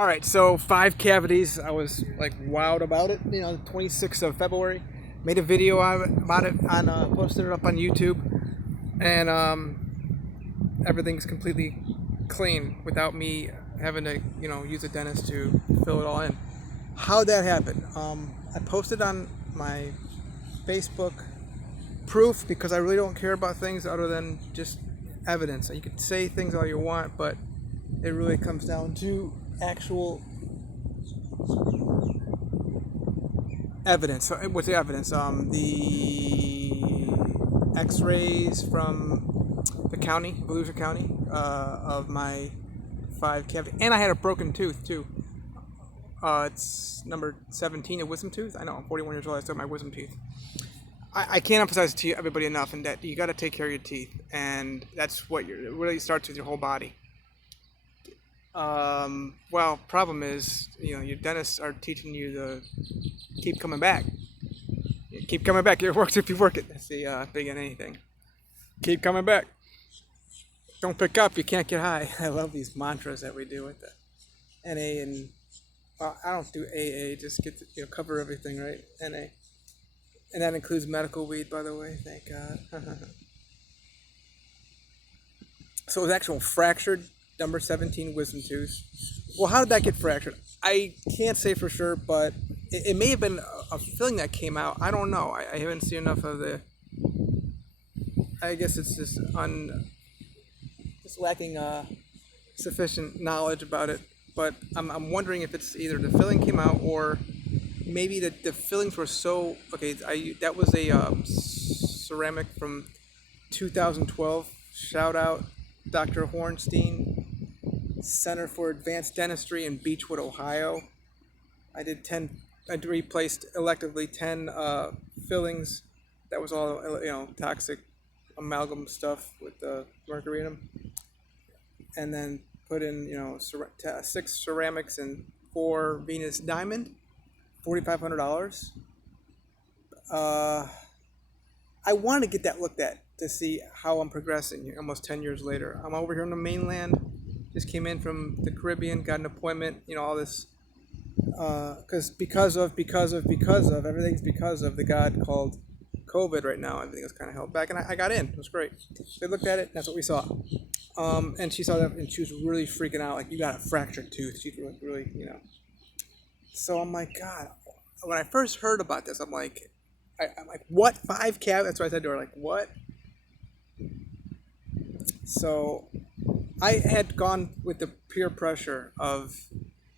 All right, so 5 cavities. I was like wowed about it. The 26th of February. Made a video about it on posted it up on YouTube, and everything's completely clean without me having to use a dentist to fill it all in. How'd that happen? I posted on my Facebook proof because I really don't care about things other than just evidence. You can say things all you want, but it really comes down to actual evidence. So what's the evidence? The X-rays from the county, Volusia County, of my 5 cavity, and I had a broken tooth too. It's number 17, a wisdom tooth. I know, I'm 41 years old. I still have my wisdom teeth. I can't emphasize it to everybody enough, and that you got to take care of your teeth, and that's what it really starts with your whole body. Well, problem is, your dentists are teaching you to keep coming back. Keep coming back. It works if you work it. That's the big in anything. Keep coming back. Don't pick up. You can't get high. I love these mantras that we do with the NA and I don't do AA. Just get to, cover everything, right? NA, and that includes medical weed, by the way. Thank God. So it was actual fractured number 17 wisdom tooth. Well, how did that get fractured? I can't say for sure, but it may have been a filling that came out. I don't know. I haven't seen enough of the. I guess it's just lacking sufficient knowledge about it. But I'm wondering if it's either the filling came out or maybe the fillings were so okay. That was a ceramic from 2012. Shout out Dr. Hornstein, Center for Advanced Dentistry in Beechwood, Ohio. I replaced electively 10 fillings. That was all toxic amalgam stuff with mercury in them, and then put in 6 ceramics and 4 Venus diamond, $4,500. I want to get that looked at to see how I'm progressing here almost 10 years later. I'm over here on the mainland, just came in from the Caribbean, got an appointment, all this, because of everything's because of the god called COVID right now. Everything was kind of held back, and I got in. It was great. They looked at it, that's what we saw. And she saw that, and she was really freaking out, like, you got a fractured tooth. She really. So I'm like, God, when I first heard about this, I'm like, what, 5 cavities? That's what I said to her, like, what? So I had gone with the peer pressure of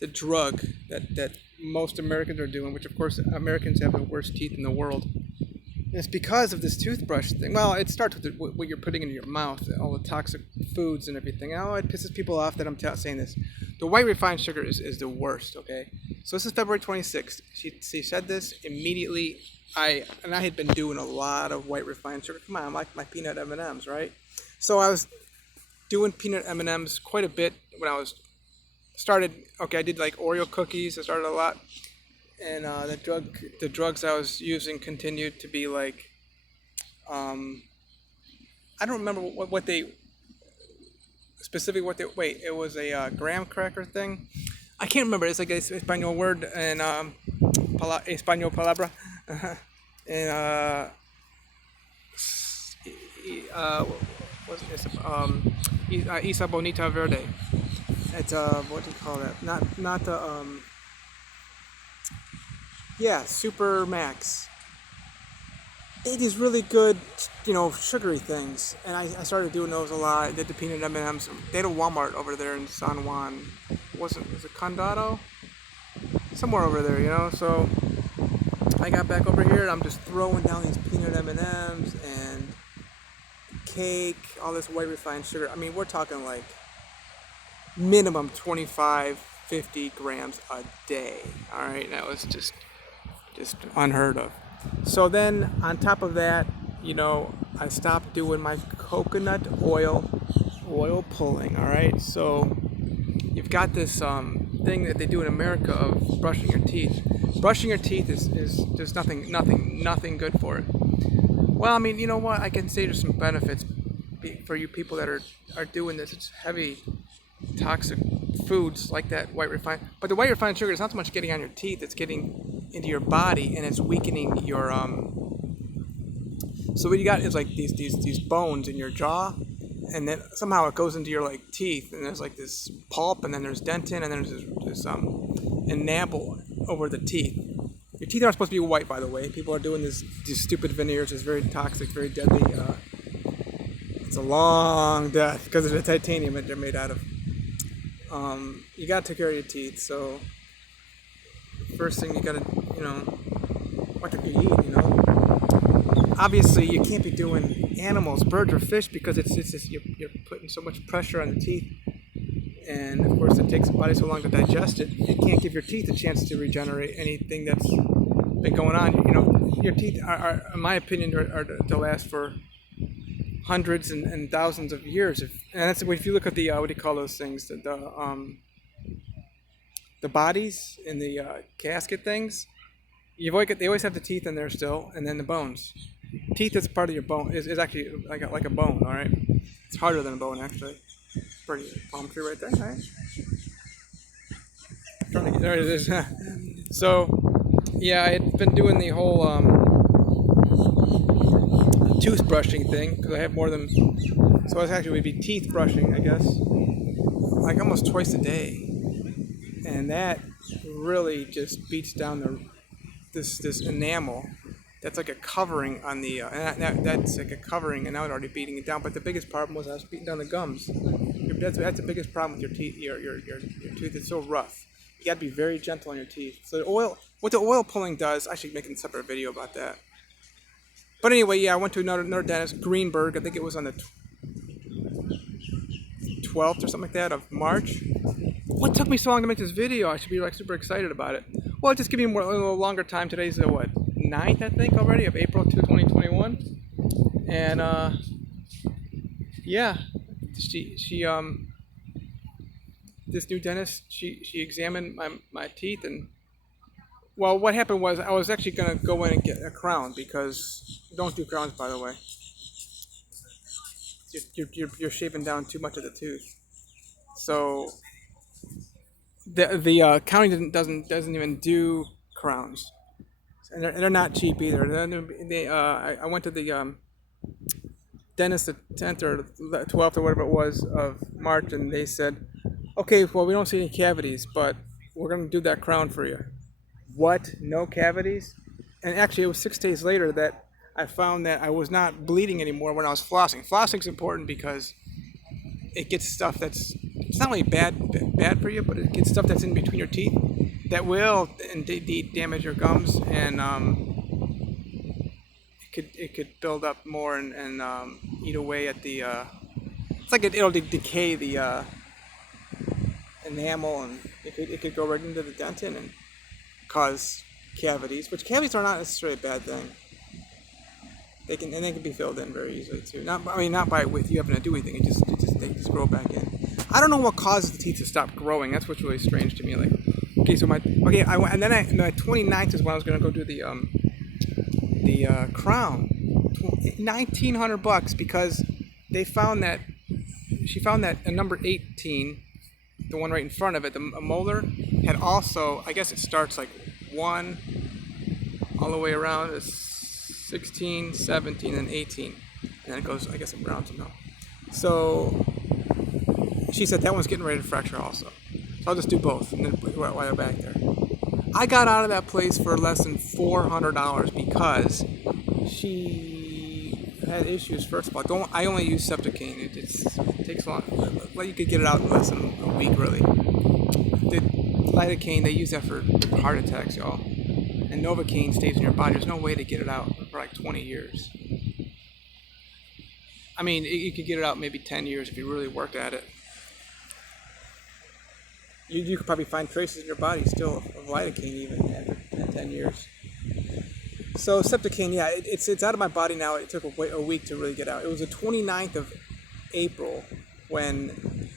the drug that most Americans are doing, which of course Americans have the worst teeth in the world. And it's because of this toothbrush thing. Well, it starts with what you're putting in your mouth, all the toxic foods and everything. It pisses people off that I'm saying this. The white refined sugar is the worst, okay? So this is February 26th. She said this immediately. I had been doing a lot of white refined sugar. Come on, I like my peanut M&Ms, right? So I was doing peanut M&Ms quite a bit when I started. Okay, I did like Oreo cookies. I started a lot. And the drugs I was using continued to be like, I don't remember what they specifically wait, it was a graham cracker thing. I can't remember. It's like a Espanol word and Espanol palabra, and Isa Bonita Verde. It's what do you call that? Not the Yeah, Super Max. These really good, sugary things, and I started doing those a lot. I did the peanut M&Ms. They had a Walmart over there in San Juan. Was it Condado? Somewhere over there, So I got back over here, and I'm just throwing down these peanut M&Ms and cake, all this white refined sugar. I mean, we're talking like minimum 25, 50 grams a day. All right, that was just unheard of. So then on top of that, I stopped doing my coconut oil pulling. All right, so you've got this thing that they do in America of brushing your teeth. Brushing your teeth is there's nothing good for it. Well, I mean, you know what? I can say there's some benefits for you people that are doing this. It's heavy toxic foods like that white refined. But the white refined sugar is not so much getting on your teeth; it's getting into your body and it's weakening your. So what you got is like these bones in your jaw, and then somehow it goes into your like teeth, and there's like this pulp, and then there's dentin, and then there's this enamel over the teeth. Your teeth aren't supposed to be white, by the way. People are doing these stupid veneers. It's very toxic, very deadly. It's a long death because of the titanium that they're made out of. You gotta take care of your teeth. So first thing you gotta, what do you eat? Obviously you can't be doing animals, birds or fish because it's just, you're putting so much pressure on the teeth, and of course it takes the body so long to digest it. You can't give your teeth a chance to regenerate anything that's been going on. Your teeth are in my opinion, are to last for hundreds and thousands of years. And that's if you look at the what do you call those things? The bodies in the casket things. They always have the teeth in there still, and then the bones. Teeth is part of your bone. Is actually like a bone. All right, it's harder than a bone actually. Pretty palm tree right there. All right. There it is. So, yeah, I had been doing the whole toothbrushing thing because I have more than. So it actually would be teeth brushing, I guess, like almost twice a day, and that really just beats down this enamel. That's like a covering on the, that's like a covering, and now it's already beating it down. But the biggest problem was I was beating down the gums. That's the biggest problem with your teeth. Your tooth is so rough. You got to be very gentle on your teeth. So what the oil pulling does, I should make a separate video about that. But anyway, yeah, I went to another dentist, Greenberg. I think it was on the 12th or something like that of March. What took me so long to make this video? I should be like super excited about it. Well, just give me a little longer time. Today's the 9th, I think, already of April 2021. And yeah, she this new dentist, she examined my teeth, and well, what happened was I was actually gonna go in and get a crown, because don't do crowns, by the way. You're shaving down too much of the tooth. So the county doesn't even do crowns, and they're not cheap either. I went to the dentist the 10th or 12th or whatever it was of March, and they said, okay, well, we don't see any cavities, but we're gonna do that crown for you. What? No cavities? And actually, it was 6 days later that I found that I was not bleeding anymore when I was flossing. Flossing's important because it gets stuff that's, it's not really bad for you, but it gets stuff that's in between your teeth that will indeed damage your gums, and it could build up more and eat away at the. It's like it'll decay the enamel, and it could go right into the dentin and cause cavities, which cavities are not necessarily a bad thing. They can be filled in very easily too. Not by with you having to do anything. They just grow back in. I don't know what causes the teeth to stop growing. That's what's really strange to me. Like, okay, so my 29th is when I was gonna go do the crown. $1,900 because she found that a number 18, the one right in front of it, a molar, had also, I guess it starts like 1 all the way around to 16, 17, and 18, and then it goes, I guess, around somehow. So she said that one's getting ready to fracture also. So I'll just do both, and then while I'm back there. I got out of that place for less than $400 because she had issues. First of all, I only use Septicane. It takes long. Well, you could get it out in less than a week, really. The lidocaine, they use that for heart attacks, y'all. And Novocaine stays in your body. There's no way to get it out for like 20 years. I mean, you could get it out maybe 10 years if you really worked at it. You could probably find traces in your body still of lidocaine even after 10 years. So Septicane, yeah, it's out of my body now. It took a week to really get out. It was the 29th of April when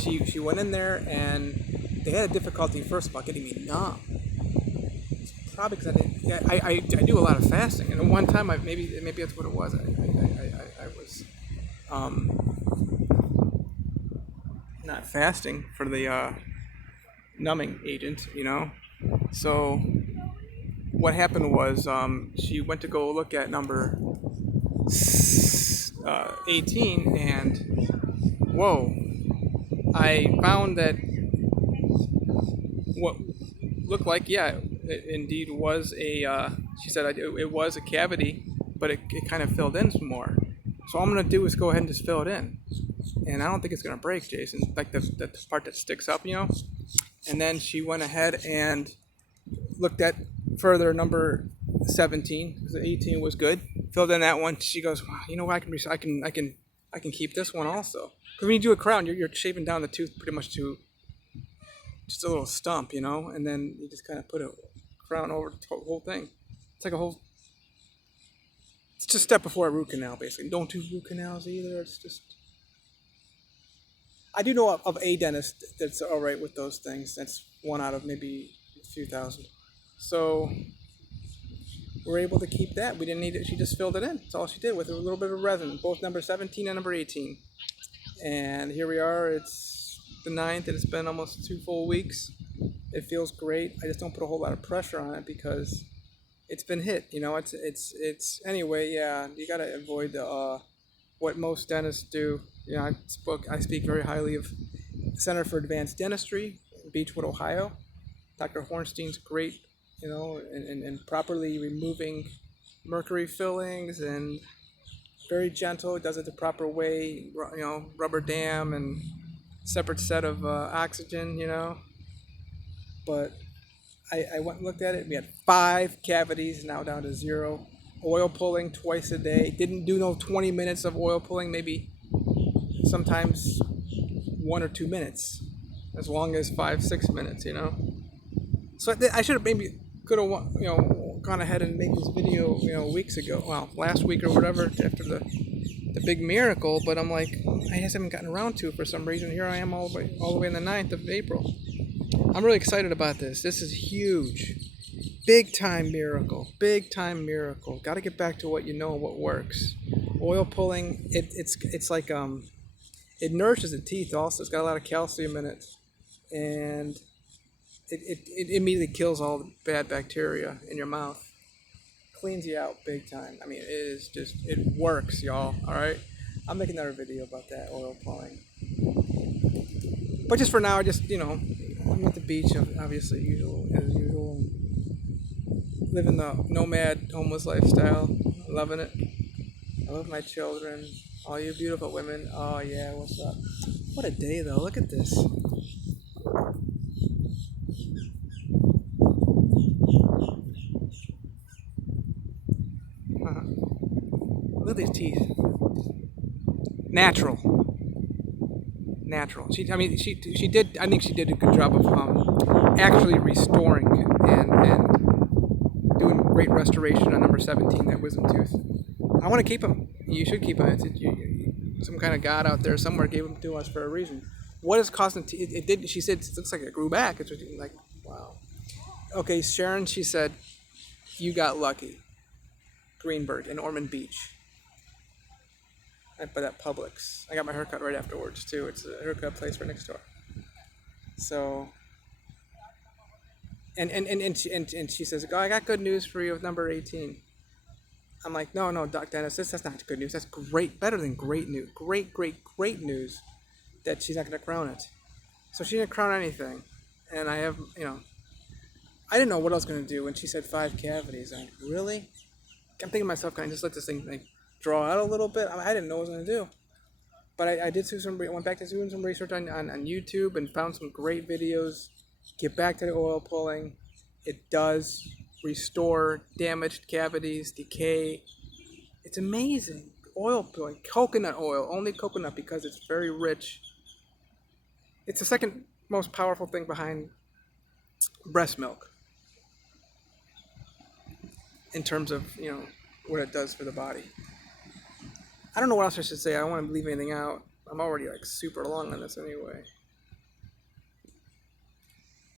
she went in there, and they had a difficulty first of all getting me numb. It's probably because I do a lot of fasting, and at one time maybe that's what it was. I was not fasting for the numbing agent, So what happened was she went to go look at number 18, and whoa, I found that what looked like, yeah, it indeed was a, she said it was a cavity, but it kind of filled in some more. So all I'm going to do is go ahead and just fill it in. And I don't think it's going to break, Jason, like the part that sticks up, And then she went ahead and looked at further number 17, because the 18 was good. Filled in that one. She goes, wow, you know what? I can keep this one also. Because when you do a crown, you're shaving down the tooth pretty much to just a little stump, and then you just kind of put a crown over the whole thing. It's like a whole. It's just a step before a root canal, basically. Don't do root canals either. It's just. I do know of a dentist that's all right with those things. That's one out of maybe a few thousand. So we're able to keep that. We didn't need it. She just filled it in. That's all she did with a little bit of resin, both number 17 and number 18. And here we are. It's the 9th, and it's been almost 2 full weeks. It feels great. I just don't put a whole lot of pressure on it because it's been hit. It's anyway. Yeah, you gotta avoid the what most dentists do. I speak very highly of Center for Advanced Dentistry in Beechwood, Ohio. Dr. Hornstein's great, in properly removing mercury fillings and very gentle. Does it the proper way, rubber dam and separate set of oxygen, But I went and looked at it. We had 5 cavities, now down to 0. Oil pulling twice a day. Didn't do no 20 minutes of oil pulling, maybe sometimes 1 or 2 minutes, as long as 5-6 minutes, So I should have maybe could have gone ahead and made this video weeks ago, well, last week or whatever, after the big miracle. But I'm like, I just haven't gotten around to it for some reason. Here I am all the way in the 9th of April. I'm really excited about this. This is huge. Big time miracle. Big time miracle. Got to get back to what what works. Oil pulling, it's like it nourishes the teeth also. It's got a lot of calcium in it. And it immediately kills all the bad bacteria in your mouth. Cleans you out big time. I mean, it works, y'all. All right? I'll make another video about that, oil pulling. But just for now, I'm at the beach, obviously, as usual. Living the nomad, homeless lifestyle. Loving it. I love my children. All you beautiful women. Oh, yeah, what's up? What a day, though. Look at this. Look at these teeth. Natural. She did. I think she did a good job of actually restoring and doing great restoration on number 17, that wisdom tooth. I want to keep them. You should keep them. Some kind of God out there somewhere gave them to us for a reason. What is causing it did? She said it looks like it grew back. It's like, wow. Okay, Sharon. She said, you got lucky. Greenberg in Ormond Beach. But at Publix. I got my haircut right afterwards too. It's a haircut place right next door. So, and she says, "Oh, I got good news for you with number 18." I'm like, no, Doc Dennis, that's not good news. That's great, better than great news. Great news that she's not going to crown it. So she didn't crown anything, and I have, I didn't know what I was going to do when she said 5 cavities. I'm like, really? I'm thinking to myself, can I just let this thing draw out a little bit? I didn't know what I was going to do. But I did went back to doing some research on YouTube and found some great videos. Get back to the oil pulling. It does restore damaged cavities, decay. It's amazing. Oil pulling, coconut oil, only coconut because it's very rich. It's the second most powerful thing behind breast milk in terms of, what it does for the body. I don't know what else I should say. I don't want to leave anything out. I'm already super long on this anyway.